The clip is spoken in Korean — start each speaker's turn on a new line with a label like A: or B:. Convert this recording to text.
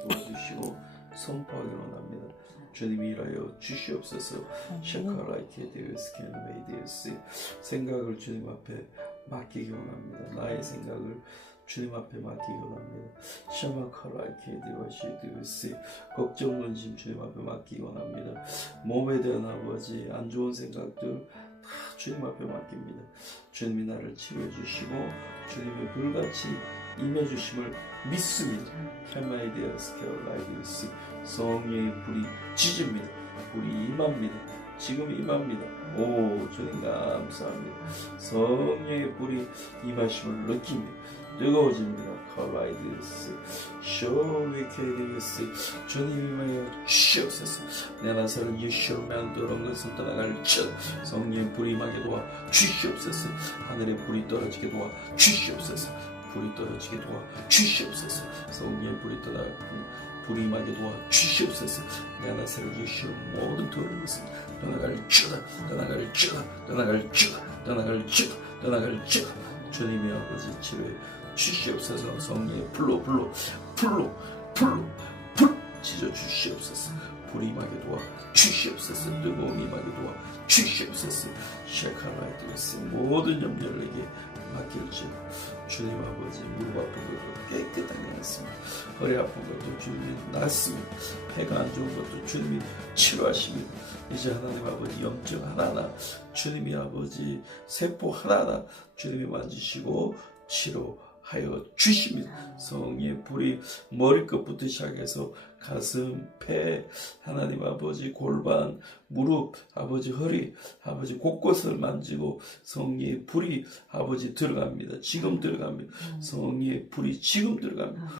A: 도와주시고 선포하기 원합니다. 주님이 일하여 주시옵소서 샤카라이케 데우스 캔메이데우스 생각을 주님 앞에 맡기기 원합니다. 나의 생각을 주님 앞에 맡기기 원합니다. 샤마카라이케 데우시 걱정 근심 주님 앞에 맡기기 원합니다. 몸에 대한 아버지 안 좋은 생각들 다 주님 앞에 맡깁니다. 주님이 나를 치료해 주시고 주님의 불같이 임해 주심을 믿습니다. 헬마이디아스 캐롤라이디우스 성령의 불이 지집니다. 불이 임합니다. 지금 임합니다. 오 주님 감사합니다. 성령의 불이 임하심을 느낍니다. 뜨거워집니다. 컬라이디스 쇼리케디스 주님 임하여 주시옵소서 내 나사를 예수로 만드는 것을 떠나갈 첫 성령의 불이 임하게 도와 주시옵소서 하늘의 불이 떨어지게 도와 주시옵소서 불이 떨어지게 도와 주시옵소서. 성령의 불이 떠나 불이 임하게 도와 주시옵소서. 내 나사를 예수로 모든 더러운 것을 떠나갈 주다. 떠나갈 주다. 떠나갈 주다. 떠나갈 주다. 떠나갈 주다. 주님의 아버지 치료해 주시옵소서. 성령의 불로 불로 불로 불로 불 찢어 주시옵소서. 불이 임하게 도와 주시옵소서. 뜨거움이 임하게 도와 주시옵소서. 셰카라이드스 모든 염려에게 맡길지 주님 아버지 무릎 아픈 것도 깨끗하게 났습니다. 허리 아픈 것도 주님이 났습니다. 배가 안 좋은 것도 주님이 치료하십니다. 이제 하나님 아버지 영적 하나하나 주님이 아버지 세포 하나하나 주님이 만지시고 치료 하여 주십니다 성의 불이 머리끝부터 시작해서 가슴, 폐, 하나님 아버지 골반, 무릎, 아버지 허리, 아버지 곳곳을 만지고 성의 불이 아버지 들어갑니다. 지금 들어갑니다. 성의 불이 지금 들어갑니다.